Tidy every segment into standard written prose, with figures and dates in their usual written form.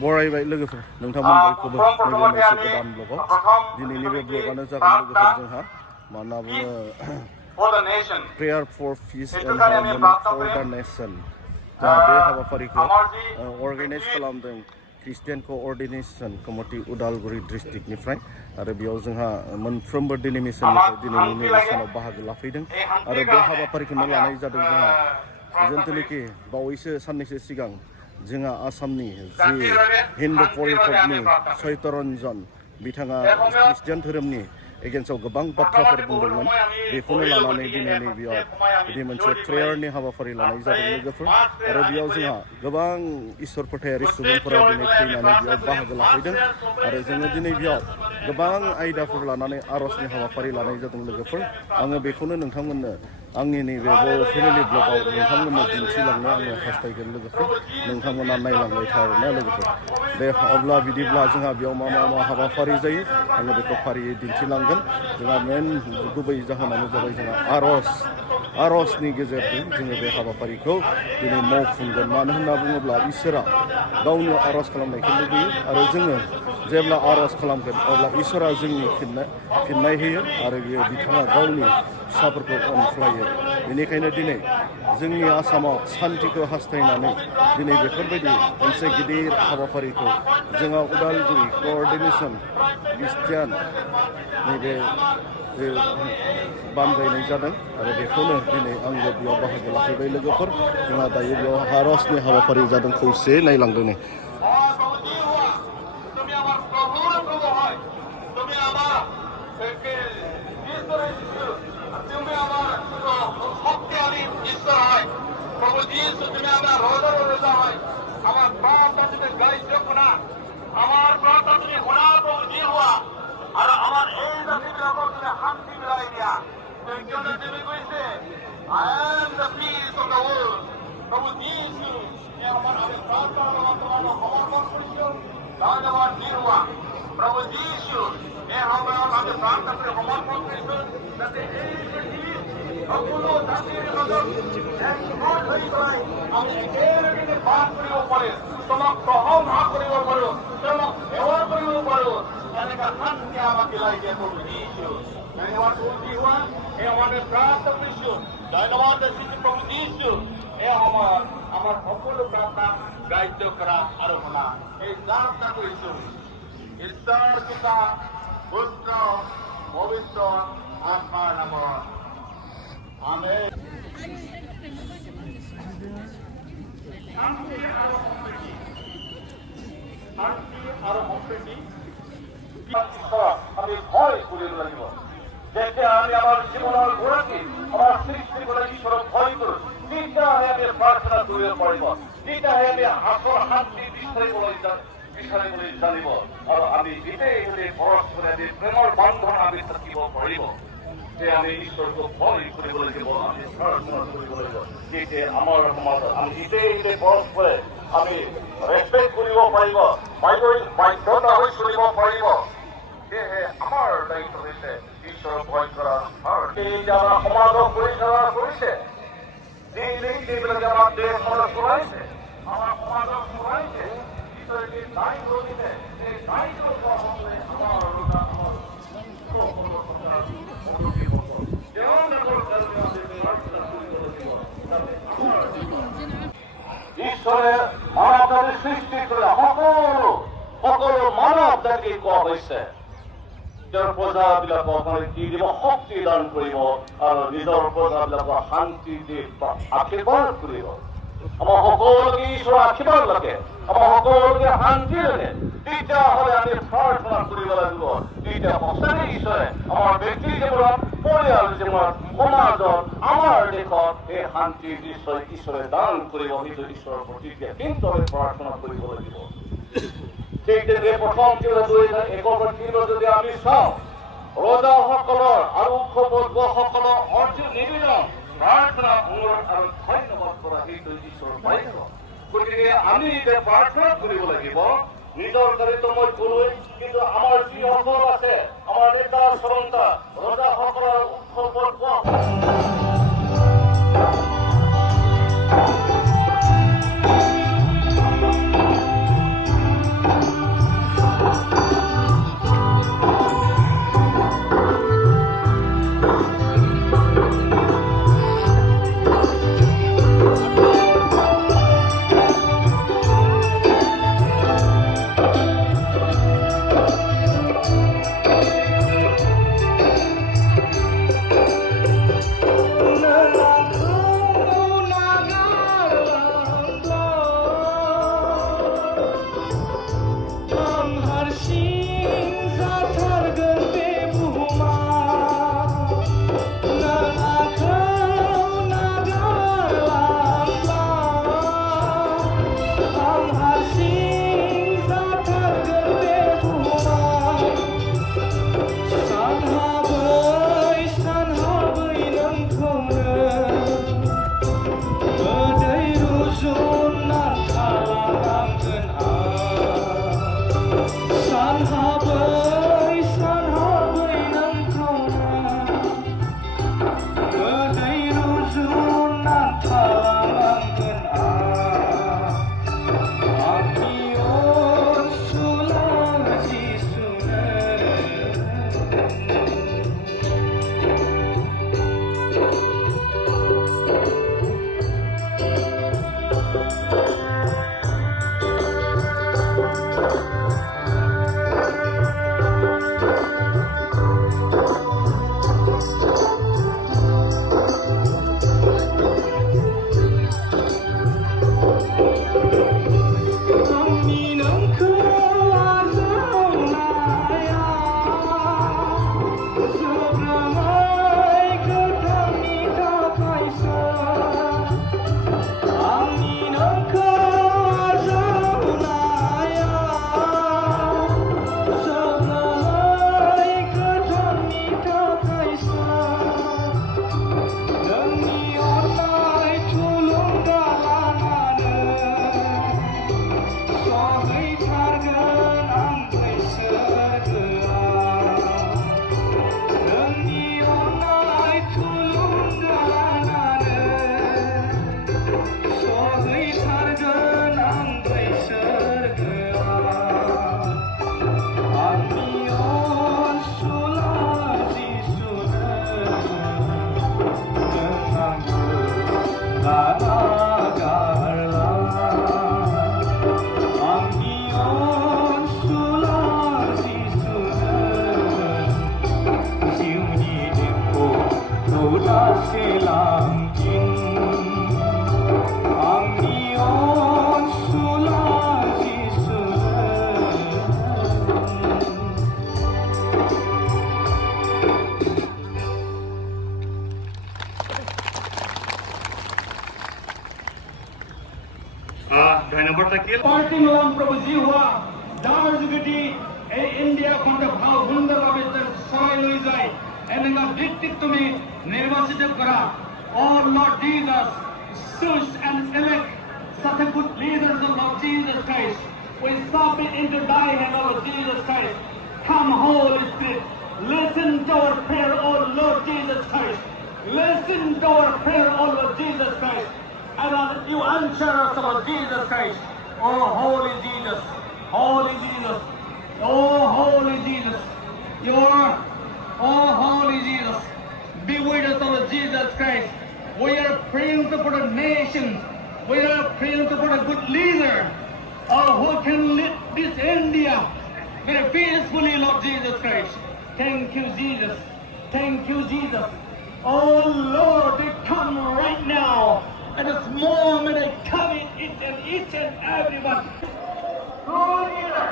बरायबाय लोगोफोर नोंथांमोन बयखौबो नैबे मोनसे गोदान ब्लगाव दिनैनि बे ब्लगानो जागोन लोगोफोर जोंहा मा होनना बुङो prayer for peace and harmony for the nation दा बे हाबाफारिखौ अर्गानाइज खालामदों ख्रिस्टियान क'अर्डिनेशन कमिटि उदालगुरि डिस्ट्रिक्टनिफ्राय आरो बेयाव जोंहा मोनफ्रोमबो डिनोमिनेसननिफ्राय दिनैनि नैबे सानाव बाहागो लाफैदों आरो बे हाबाफारिखौनो लानाय जादों जोंहा जेनथुनाखि बावैसो साननैसो सिगां जोंहा आसामनि जि हिन्दु परिषदनि चैतरन्जन बिथाङा ख्रिस्टियान धोरोमनि एगेन्स्टआव गोबां बाथ्राफोर बुंदोंमोन बेखौनो लानानै दिनै नैबेयाव बिदि मोनसे प्रेयारनि हाबाफारि लानाय जादों लोगोफोर आरो बेयाव जोंहा गोबां इसोर फोथायारि सुबुंफोरा दिनै फैनानै बेयाव बाहागो लाफैदों आरो जोङो दिनै बेयाव गोबां आयदाफोर लानानै आर'जनि हाबाफारि लानाय जादों लोगोफोर आङो बेखौनो नोंथांमोननो आंनि नैबे बर' फेमिलि ब्लगाव नोंथांमोननो दिन्थिलांनो आङो हास्थायगोन लोगोफोर नोंथांमोना नायलांबाय थारोना लोगोफोर दे अब्ला बिदिब्ला जोंहा बेयाव मा हाबाफारि जायो आङो बेखौ फारियै दिन्थिलांगोन जोंहा मेन गुबै जाहोनानो जाबाय जोंहा आर'जनि गेजेरजों जोङो बे हाबाफारिखौ दिनै मावफुंगोन मानो होनना बुङोब्ला इसोरा गावनो आर'ज खालामनायखौ लुबैयो आरो जोङो जेब्ला आर'ज खालामगोन अब्ला इसोरा जोंनि फिननाय होयो आरो बियो बिथाङा गावनि फिसाफोरखौ अनफ्लायो बेनिखायनो दिनै जोंनि आसामाव सान्तिखौ हास्थायनानै दिनै बेफोरबायदि मोनसे गिदिर हाबाफारिखौ जोंहा उदालगुरि क'अर्डिनेशन ख्रिस्टियान नैबे बानजायनाय जादों आरो बेखौनो दिनै आंबो बेयाव बाहागो लाफैबाय लोगोफोर जोंहा दायो बेयाव आर'जनि हाबाफारि जादों खौसेयै नायलांदों नै নিজৰ দায়িত্ব মই কৰোঁ কিন্তু আমাৰ যিসকল আছে আমাৰ নেতা শ্ৰন্তা ৰজাসকলৰ উৎসৱৰ পার্টি নিলাম প্রভুজি হওয়া যার যোগেদি এই ইন্ডিয়াখনকে ভাল সুন্দৰভাৱে চলাই লৈ যায় এনেকুৱা ব্যক্তিক তুমি নিৰ্বাচিত কৰা Oh Lord Jesus, choose and elect such a good leaders of Lord Jesus Christ. We submit into thy hand, O Lord Jesus Christ. Come, Holy Spirit, listen to our prayer, O Lord Jesus Christ. Listen to our prayer, O Lord Jesus Christ. And you answer us, Lord Jesus Christ. Oh, Holy Jesus, Holy Jesus, oh, Holy Jesus, oh, Holy Jesus, be with us, O Lord Jesus Christ. We are praying for the nation. We are praying for a good leader who can lead this India very peacefully, Lord Jesus Christ. Thank you, Jesus. Thank you, Jesus. Oh Lord, they come right now. At this moment, I come in each and everyone. True leader,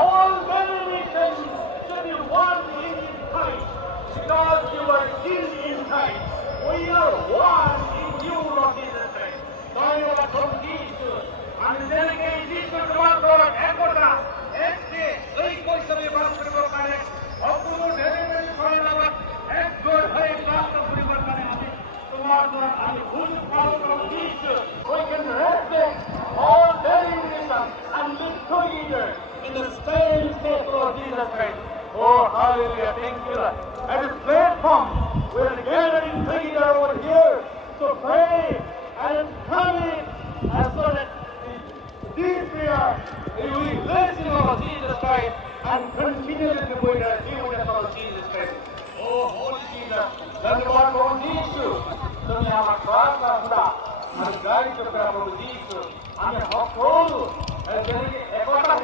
all generations should be one in Christ, because you are King in Christ. We are one in you, Lord Jesus Christ. By your condition, and delegate this to one Lord, Ekota, Ekte, Ekoi Sabi Bhaskar Kare, Okuru Delivery Koinabat, Ekor Hai Bhaskar Puribar Kare Ame, Tomar and who follow condition, we can respect all denominations and live together in the same state, Lord Jesus Christ. Oh, hallelujah, thank you, Lord. At this platform, we are gathering together over here to pray and coming as so that this prayer will be blessing of Jesus Christ and continually be with us, of Jesus Christ. Oh, Holy Jesus, धन्यवाद प्रभु यीशु, तुम्ही आम्हाला प्रार्थना सुद्धा आणि गाडी करा प्रभु यीशु, आम्ही हक्कोलू, जरी एकता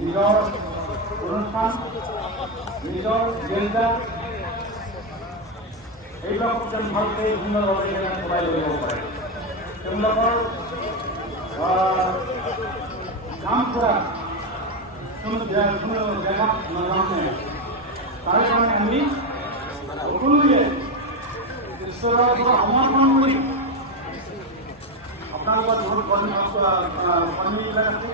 নিজৰ অনুষ্ঠান নিজৰ জেণ্ডা এইবিলাক যেন ভালকৈ সুন্দৰভাৱে চলাই লৈ যাব পাৰে তেওঁলোকৰ কাম কৰা জায়গা নামে তার কারণে আমি সকলকে ঈশ্বৰৰ পৰা সমৰ্থন কৰি আপোনালোকৰ বহুত কৰ্মীবিলাক আছে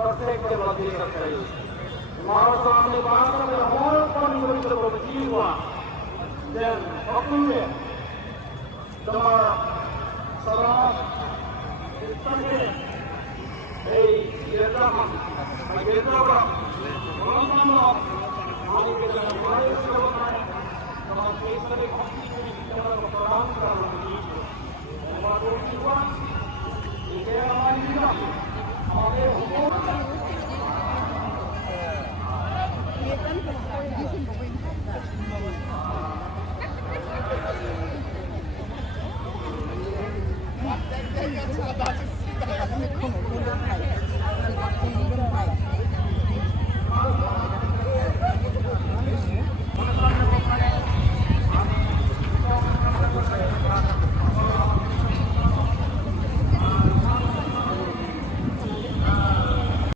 प्रत्येक बदली सकते हमारे सामने बात करते हमारे पर जीव हुआ जब अपने तुम्हारा समाज संगे ये येता हम येता बड़ा हम आने के लिए हमारे से बनाए हमारे देश में भक्ति की तरह प्रदान करना चाहिए हमारे जीवन